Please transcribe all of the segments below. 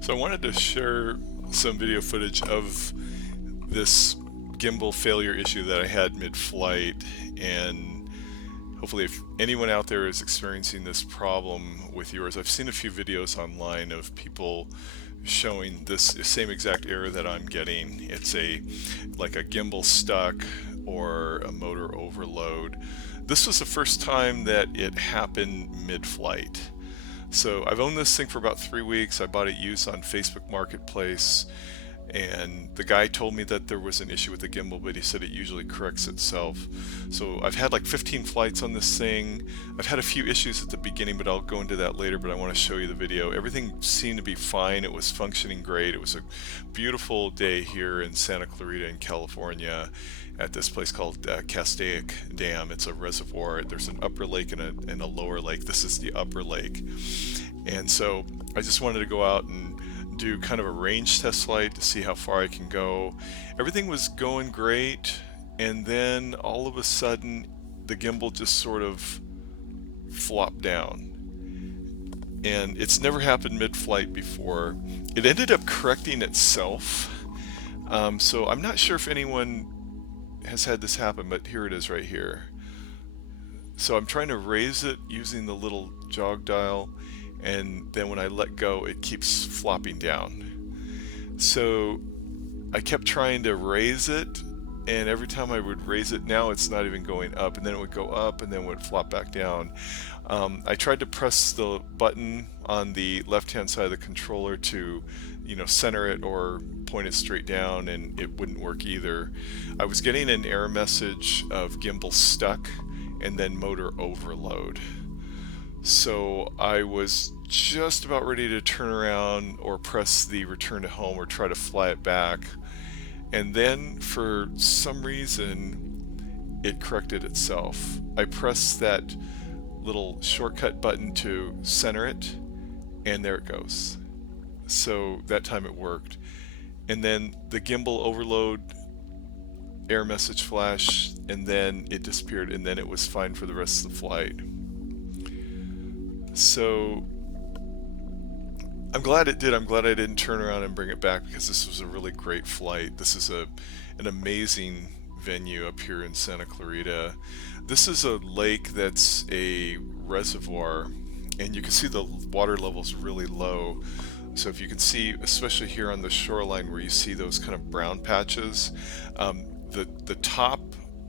So I wanted to share some video footage of this gimbal failure issue that I had mid-flight, and hopefully if anyone out there is experiencing this problem with yours, I've seen a few videos online of people showing this same exact error that I'm getting. It's like a gimbal stuck or a motor overload. This was the first time that it happened mid-flight. So I've owned this thing for about 3 weeks. I bought it used on Facebook Marketplace, and the guy told me that there was an issue with the gimbal, but he said it usually corrects itself. So I've had like 15 flights on this thing. I've had a few issues at the beginning, but I'll go into that later. But I want to show you the video. Everything seemed to be fine. It was functioning great. It was a beautiful day here in Santa Clarita in California at this place called Castaic Dam. It's a reservoir. There's an upper lake and a lower lake. This is the upper lake. And so I just wanted to go out and do kind of a range test flight to see how far I can go. Everything was going great, and then all of a sudden the gimbal just sort of flopped down. And it's never happened mid-flight before. It ended up correcting itself. So I'm not sure if anyone has had this happen, but here it is right here. So I'm trying to raise it using the little jog dial, and then when I let go it keeps flopping down. So I kept trying to raise it, and every time I would raise it, now it's not even going up, and then it would go up and then would flop back down. I tried to press the button on the left hand side of the controller to center it or point it straight down, and it wouldn't work either. I was getting an error message of gimbal stuck and then motor overload. So I was just about ready to turn around or press the return to home or try to fly it back, and then for some reason it corrected itself. I pressed that little shortcut button to center it, and there it goes. So that time it worked. And then the gimbal overload error message flash, and then it disappeared, and then it was fine for the rest of the flight. So I'm glad it did. I'm glad I didn't turn around and bring it back, because this was a really great flight. This is an amazing venue up here in Santa Clarita. This is a lake that's a reservoir, and you can see the water level's really low. So if you can see, especially here on the shoreline where you see those kind of brown patches, the top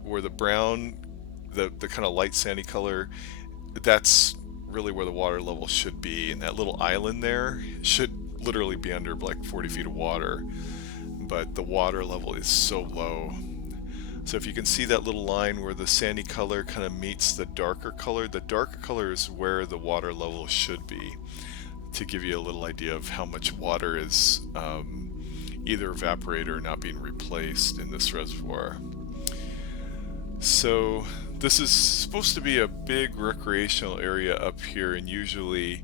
where the brown, the kind of light sandy color, that's really where the water level should be, and that little island there should literally be under like 40 feet of water, but the water level is so low. So if you can see that little line where the sandy color kind of meets the darker color is where the water level should be, to give you a little idea of how much water is either evaporated or not being replaced in this reservoir. So this is supposed to be a big recreational area up here, and usually,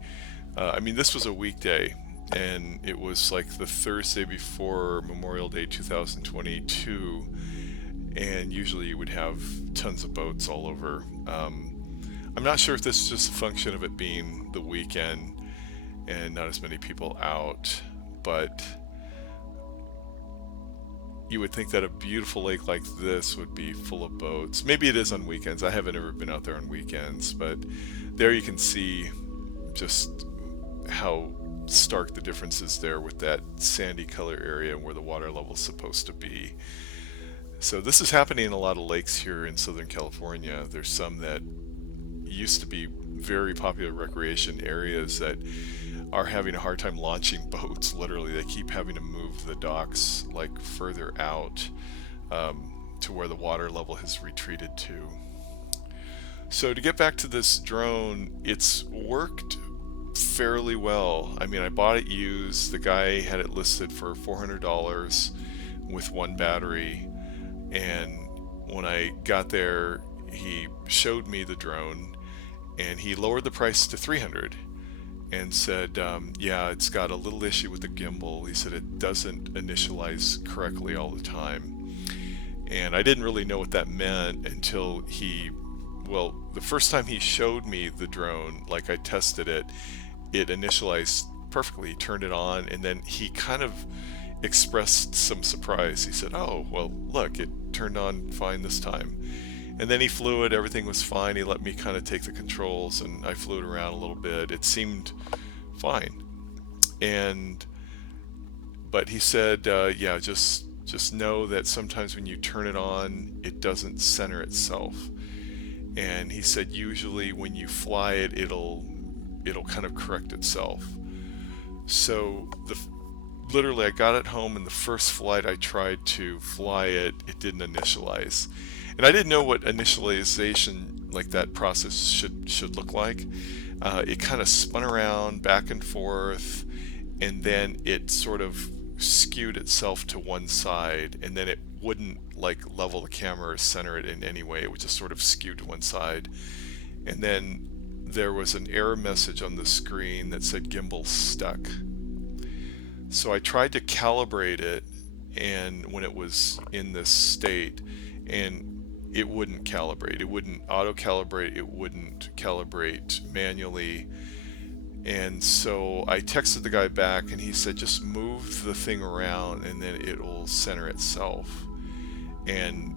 I mean, this was a weekday, and it was like the Thursday before Memorial Day 2022, and usually you would have tons of boats all over. I'm not sure if this is just a function of it being the weekend and not as many people out, but you would think that a beautiful lake like this would be full of boats. Maybe it is on weekends. I haven't ever been out there on weekends, but there you can see just how stark the difference is there with that sandy color area where the water level is supposed to be. So this is happening in a lot of lakes here in Southern California. There's some that used to be very popular recreation areas that are having a hard time launching boats. Literally, they keep having to move the docks like further out to where the water level has retreated to. So to get back to this drone, it's worked fairly well. I mean, I bought it used. The guy had it listed for $400 with one battery, and when I got there, he showed me the drone, and he lowered the price to $300 and said, yeah, it's got a little issue with the gimbal. He said it doesn't initialize correctly all the time. And I didn't really know what that meant until the first time he showed me the drone, like I tested it, it initialized perfectly. He turned it on, and then he kind of expressed some surprise. He said, "Oh, well, look, it turned on fine this time." And then he flew it, everything was fine. He let me kind of take the controls, and I flew it around a little bit. It seemed fine. And but he said, yeah, just know that sometimes when you turn it on, it doesn't center itself. And he said usually when you fly it, it'll kind of correct itself. So literally I got it home, and the first flight I tried to fly it, it didn't initialize. And I didn't know what initialization, like that process, should look like. It kind of spun around back and forth, and then it sort of skewed itself to one side, and then it wouldn't like level the camera or center it in any way. It would just sort of skew to one side. And then there was an error message on the screen that said gimbal stuck. So I tried to calibrate it, and when it was in this state, and it wouldn't calibrate. It wouldn't auto calibrate. It wouldn't calibrate manually. And so I texted the guy back, and he said, just move the thing around and then it'll center itself. And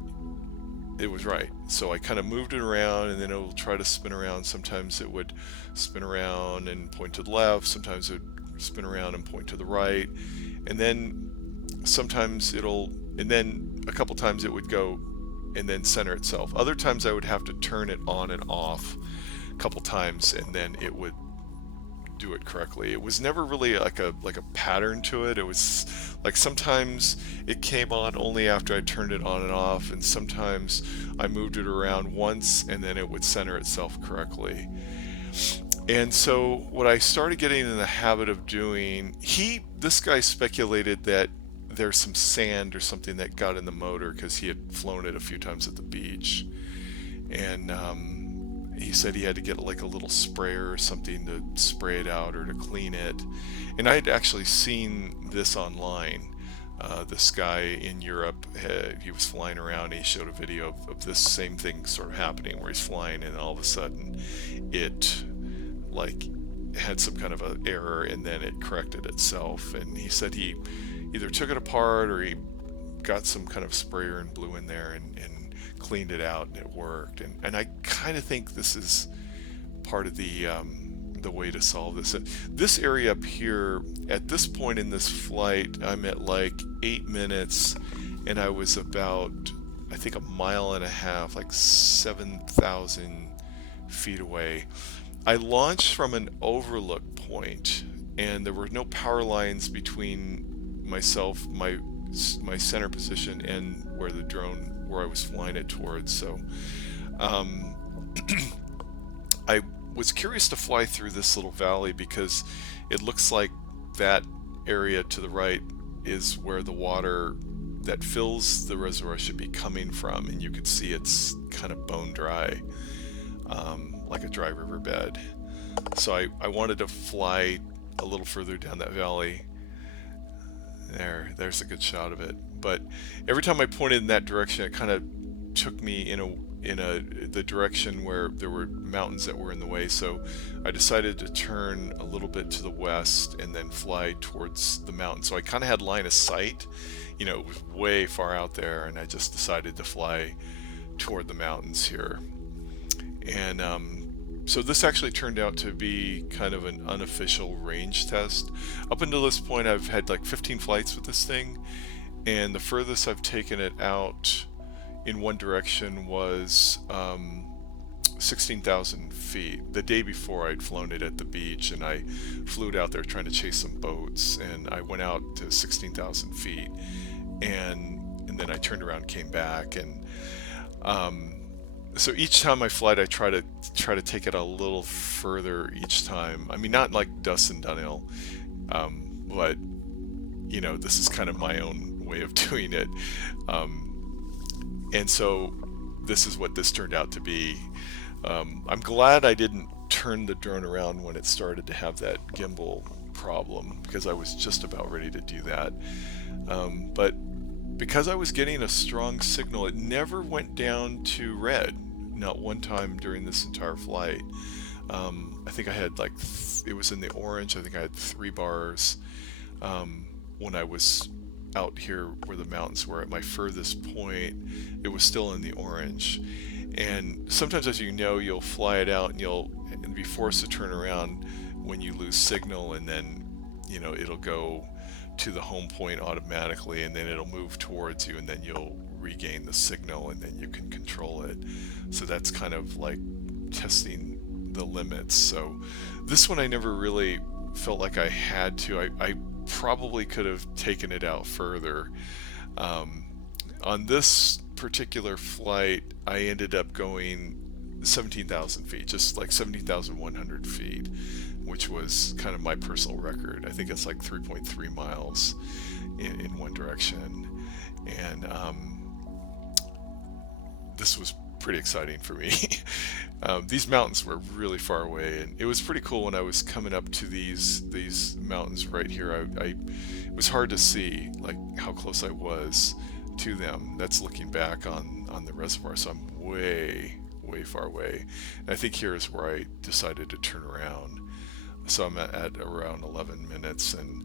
it was right. So I kind of moved it around, and then it'll try to spin around. Sometimes it would spin around and point to the left. Sometimes it would spin around and point to the right. And then sometimes and then a couple times it would go and then center itself. Other times I would have to turn it on and off a couple times, and then it would do it correctly. It was never really like a pattern to it. It was like sometimes it came on only after I turned it on and off, and sometimes I moved it around once and then it would center itself correctly. And so what I started getting in the habit of doing, this guy speculated that there's some sand or something that got in the motor because he had flown it a few times at the beach. And he said he had to get like a little sprayer or something to spray it out or to clean it. And I had actually seen this online. This guy in Europe, he was flying around, and he showed a video of this same thing sort of happening, where he's flying and all of a sudden it like had some kind of an error, and then it corrected itself. And he said he either took it apart or he got some kind of sprayer and blew in there and cleaned it out, and it worked. And I kind of think this is part of the way to solve this. This area up here, at this point in this flight, I'm at like 8 minutes, and I was about, I think, 1.5 miles, like 7,000 feet away. I launched from an overlook point, and there were no power lines between myself, my center position, and where I was flying it towards. So I was curious to fly through this little valley, because it looks like that area to the right is where the water that fills the reservoir should be coming from, and you could see it's kind of bone dry, like a dry riverbed. So I wanted to fly a little further down that valley. There's a good shot of it. But every time I pointed in that direction, it kind of took me in the direction where there were mountains that were in the way. So I decided to turn a little bit to the west and then fly towards the mountain. So I kind of had line of sight. It was way far out there, and I just decided to fly toward the mountains here. And so this actually turned out to be kind of an unofficial range test. Up until this point, I've had like 15 flights with this thing, and the furthest I've taken it out in one direction was 16,000 feet. The day before, I'd flown it at the beach, and I flew it out there trying to chase some boats, and I went out to 16,000 feet, and then I turned around and came back. And so each time I fly it, I try to take it a little further each time. I mean, not like Dustin Dunhill, but this is kind of my own way of doing it. And so this is what this turned out to be. I'm glad I didn't turn the drone around when it started to have that gimbal problem, because I was just about ready to do that. But because I was getting a strong signal, it never went down to red, not one time during this entire flight. I think I had like, it was in the orange. I think I had 3 bars. When I was out here where the mountains were at my furthest point, it was still in the orange. And sometimes, as you know, you'll fly it out and you'll be forced to turn around when you lose signal, and then it'll go to the home point automatically, and then it'll move towards you, and then you'll regain the signal, and then you can control it. So that's kind of like testing the limits. So this one I never really felt like I had to. I probably could have taken it out further. On this particular flight, I ended up going 17,000 feet, just like 17,100 feet, which was kind of my personal record. I think it's like 3.3 miles in one direction. And this was pretty exciting for me. These mountains were really far away, and it was pretty cool when I was coming up to these mountains right here. It was hard to see like how close I was to them. That's looking back on the reservoir, so I'm way far away. And I think here is where I decided to turn around. So I'm at around 11 minutes, and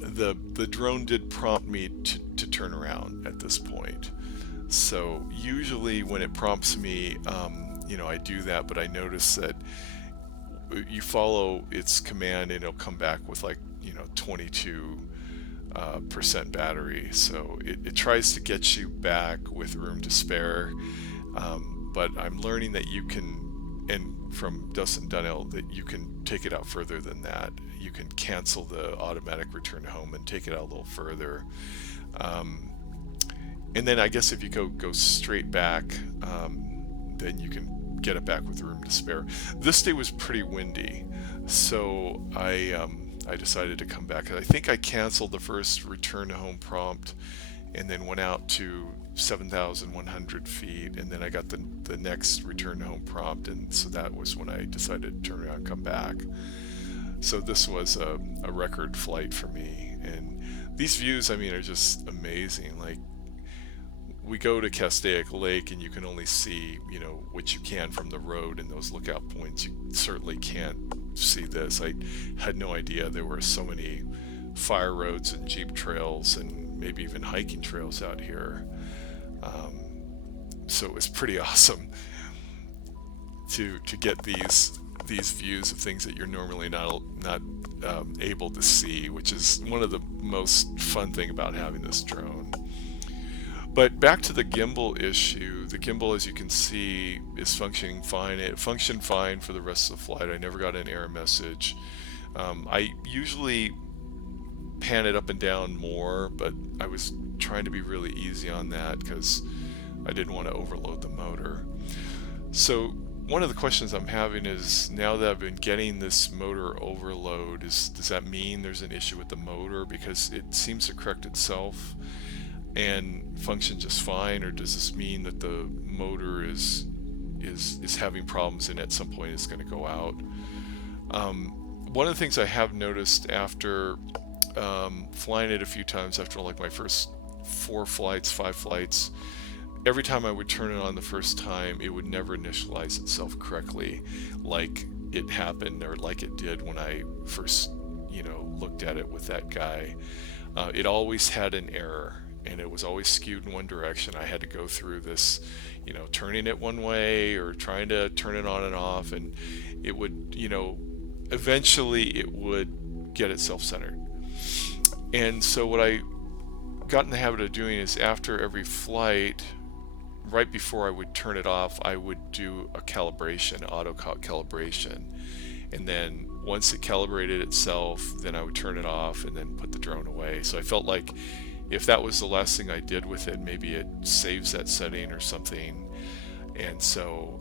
the drone did prompt me to turn around at this point. So usually when it prompts me, I do that, but I notice that you follow its command and it'll come back with like 22% battery. So it tries to get you back with room to spare, but I'm learning that you can, and from Dustin Dunnell, that you can take it out further than that. You can cancel the automatic return home and take it out a little further. And then I guess if you go straight back, then you can get it back with room to spare. This day was pretty windy, so I decided to come back. I think I canceled the first return to home prompt and then went out to 7,100 feet, and then I got the next return to home prompt, and so that was when I decided to turn around and come back. So this was a record flight for me, and these views, I mean, are just amazing. Like, we go to Castaic Lake and you can only see, what you can from the road and those lookout points. You certainly can't see this. I had no idea there were so many fire roads and jeep trails and maybe even hiking trails out here. So it was pretty awesome to get these views of things that you're normally not able to see, which is one of the most fun thing about having this drone. But back to the gimbal issue. The gimbal, as you can see, is functioning fine. It functioned fine for the rest of the flight. I never got an error message. I usually pan it up and down more, but I was trying to be really easy on that because I didn't want to overload the motor. So one of the questions I'm having is, now that I've been getting this motor overload, does that mean there's an issue with the motor? Because it seems to correct itself and function just fine, or does this mean that the motor is having problems and at some point it's going to go out? One of the things I have noticed after flying it a few times, after like my first 5 flights, every time I would turn it on the first time, it would never initialize itself correctly like it happened, or like it did when I first looked at it with that guy. It always had an error, and it was always skewed in one direction. I had to go through this, turning it one way or trying to turn it on and off, and it would, eventually it would get itself centered. And so what I got in the habit of doing is, after every flight, right before I would turn it off, I would do a calibration, auto calibration, and then once it calibrated itself, then I would turn it off and then put the drone away. So I felt like if that was the last thing I did with it, maybe it saves that setting or something. And so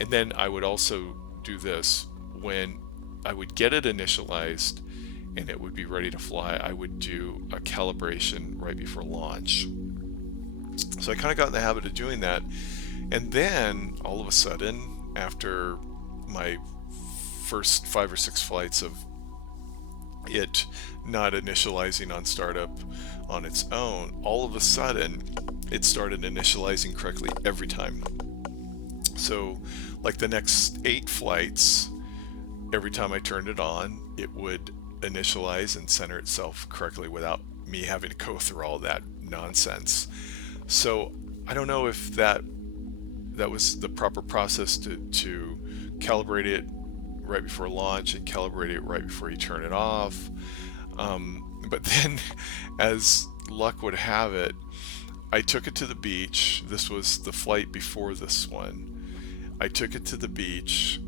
and then I would also do this when I would get it initialized and it would be ready to fly. I would do a calibration right before launch. So I kind of got in the habit of doing that, and then all of a sudden, after my first 5 or 6 flights of it not initializing on startup on its own, all of a sudden it started initializing correctly every time. So like the next 8 flights, every time I turned it on, it would initialize and center itself correctly without me having to go through all that nonsense. So I don't know if that was the proper process to calibrate it right before launch and calibrate it right before you turn it off. But then, as luck would have it, I took it to the beach. This was the flight before this one. I took it to the beach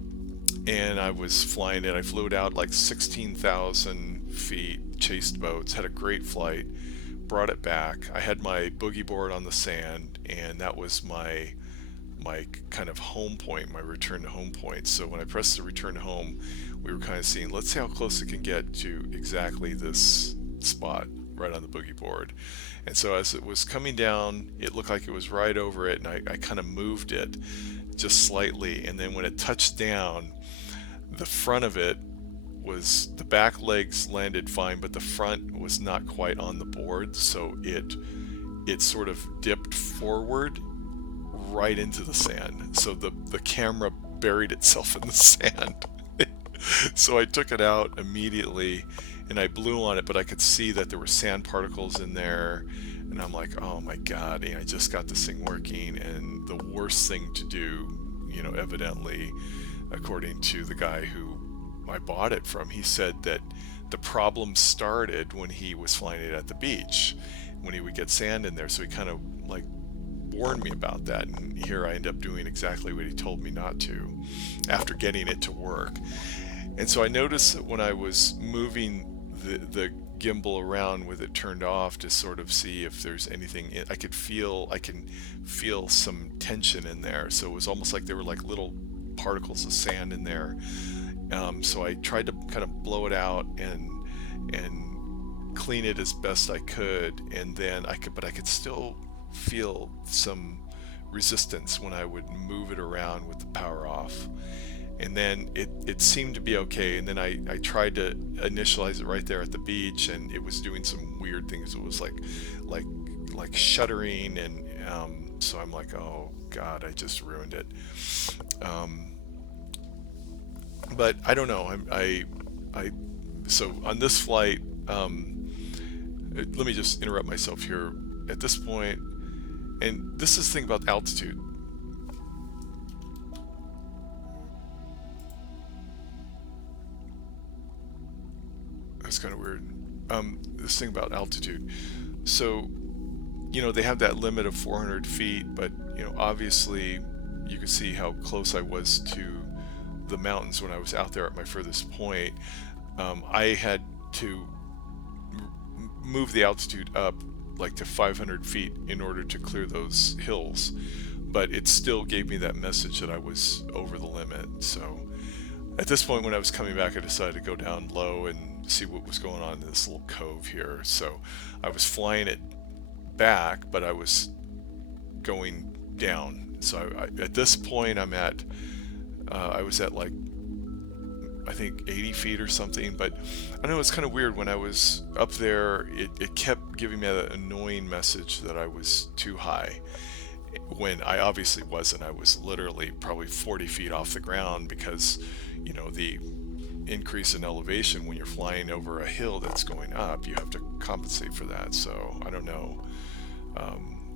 and I was flying it. I flew it out like 16,000 feet, chased boats, had a great flight, brought it back. I had my boogie board on the sand, and that was my kind of home point, my return to home point. So when I pressed the return to home, we were kind of seeing, let's see how close it can get to exactly this spot right on the boogie board. And so as it was coming down, it looked like it was right over it, and I kind of moved it just slightly. And then when it touched down, the front of it was, the back legs landed fine, but the front was not quite on the board. So it sort of dipped forward right into the sand. So the camera buried itself in the sand. So I took it out immediately and I blew on it, but I could see that there were sand particles in there. And I'm like, oh my God, I just got this thing working. And the worst thing to do, evidently, according to the guy who I bought it from, he said that the problem started when he was flying it at the beach, when he would get sand in there. So he kind of like warned me about that, and here I end up doing exactly what he told me not to after getting it to work. And so I noticed that when I was moving the gimbal around with it turned off to sort of see if there's anything I can feel some tension in there. So it was almost like there were like little particles of sand in there. So I tried to kind of blow it out and clean it as best I could, and then but I could still feel some resistance when I would move it around with the power off. And then it seemed to be okay, and then I tried to initialize it right there at the beach, and it was doing some weird things. It was like shuddering, and so I'm like, oh God, I just ruined it. But I don't know. So on this flight, let me just interrupt myself here at this point. And this is the thing about altitude. That's kind of weird. This thing about altitude. So, they have that limit of 400 feet, but, obviously you can see how close I was to the mountains when I was out there at my furthest point. I had to move the altitude up like to 500 feet in order to clear those hills, but it still gave me that message that I was over the limit. So at this point, when I was coming back, I decided to go down low and see what was going on in this little cove here. So I was flying it back, but I was going down. So at this point, I was at like, I think 80 feet or something. But I know it's kind of weird. When I was up there, it kept giving me that annoying message that I was too high, when I obviously wasn't. I was literally probably 40 feet off the ground, because the increase in elevation when you're flying over a hill that's going up, you have to compensate for that. So I don't know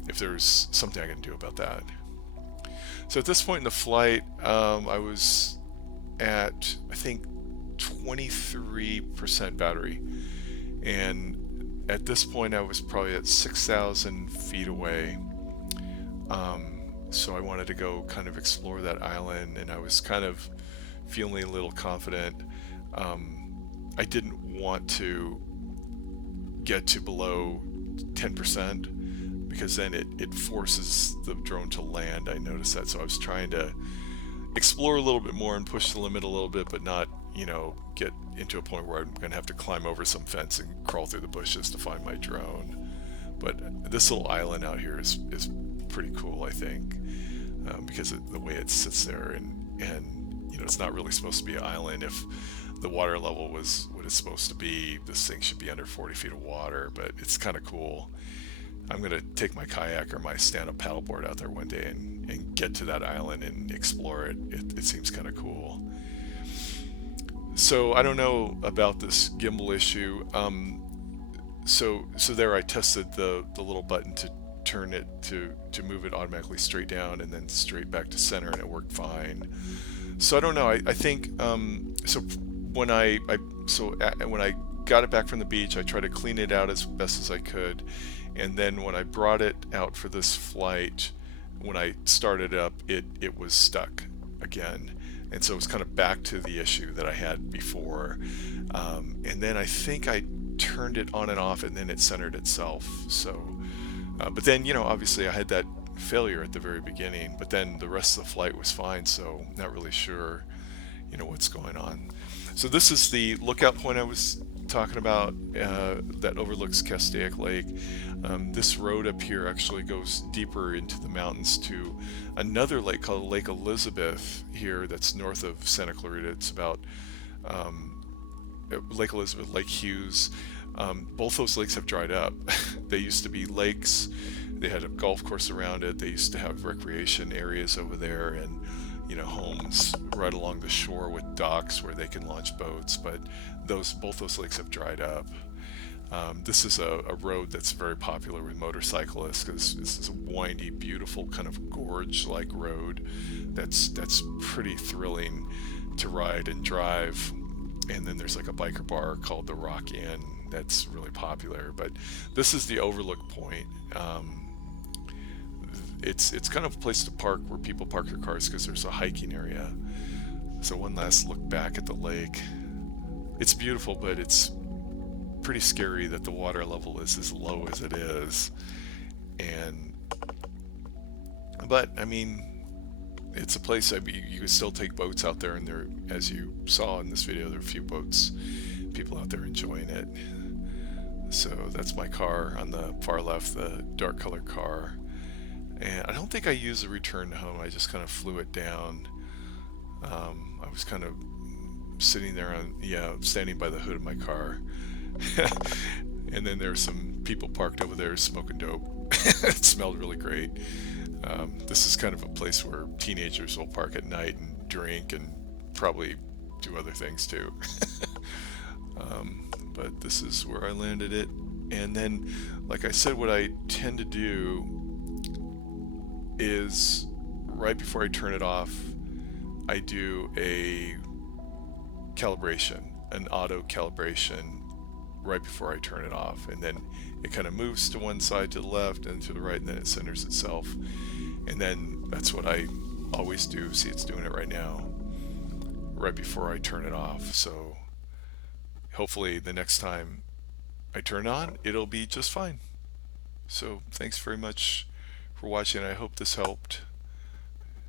if there's something I can do about that. So at this point in the flight, I was at, I think, 23% battery, and at this point I was probably at 6,000 feet away. So I wanted to go kind of explore that island, and I was kind of feeling a little confident. I didn't want to get to below 10%, because then it forces the drone to land. I noticed that. So I was trying to explore a little bit more and push the limit a little bit, but not, get into a point where I'm going to have to climb over some fence and crawl through the bushes to find my drone. But this little island out here is pretty cool, I think, because of the way it sits there, and it's not really supposed to be an island. If the water level was what it's supposed to be, this thing should be under 40 feet of water, but it's kind of cool. I'm going to take my kayak or my stand-up paddleboard out there one day and get to that island and explore it. It seems kind of cool. So I don't know about this gimbal issue. So there I tested the little button to turn it to move it automatically straight down and then straight back to center, and it worked fine. So I don't know. I think so when when I got it back from the beach, I tried to clean it out as best as I could, and then when I brought it out for this flight, when I started up, it was stuck again, and so it was kind of back to the issue that I had before. And then I think I turned it on and off, and then it centered itself. So, but then obviously I had that failure at the very beginning, but then the rest of the flight was fine. So not really sure, what's going on. So this is the lookout point I was talking about that overlooks Castaic Lake. This road up here actually goes deeper into the mountains to another lake called Lake Elizabeth here that's north of Santa Clarita. It's about Lake Elizabeth, Lake Hughes. Both those lakes have dried up. They used to be lakes. They had a golf course around it. They used to have recreation areas over there, and homes right along the shore with docks where they can launch boats. But both those lakes have dried up. This is a road that's very popular with motorcyclists because this is a windy, beautiful kind of gorge-like road that's pretty thrilling to ride and drive. And then there's like a biker bar called the Rock Inn that's really popular. But this is the overlook point. It's kind of a place to park where people park their cars because there's a hiking area. So one last look back at the lake. It's beautiful, but it's pretty scary that the water level is as low as it is. But I mean, it's a place you could still take boats out there, and there, as you saw in this video, there are a few boats, people out there enjoying it. So that's my car on the far left, the dark colored car. And I don't think I used the return home. I just kind of flew it down. I was kind of sitting there standing by the hood of my car. And then there were some people parked over there smoking dope. It smelled really great. This is kind of a place where teenagers will park at night and drink and probably do other things too. But this is where I landed it. And then, like I said, what I tend to do is right before I turn it off, I do a calibration, an auto calibration right before I turn it off, and then it kind of moves to one side, to the left, and to the right, and then it centers itself. And then that's what I always do. See, it's doing it right now, right before I turn it off. So hopefully the next time I turn on, it'll be just fine. So thanks very much for watching. I hope this helped.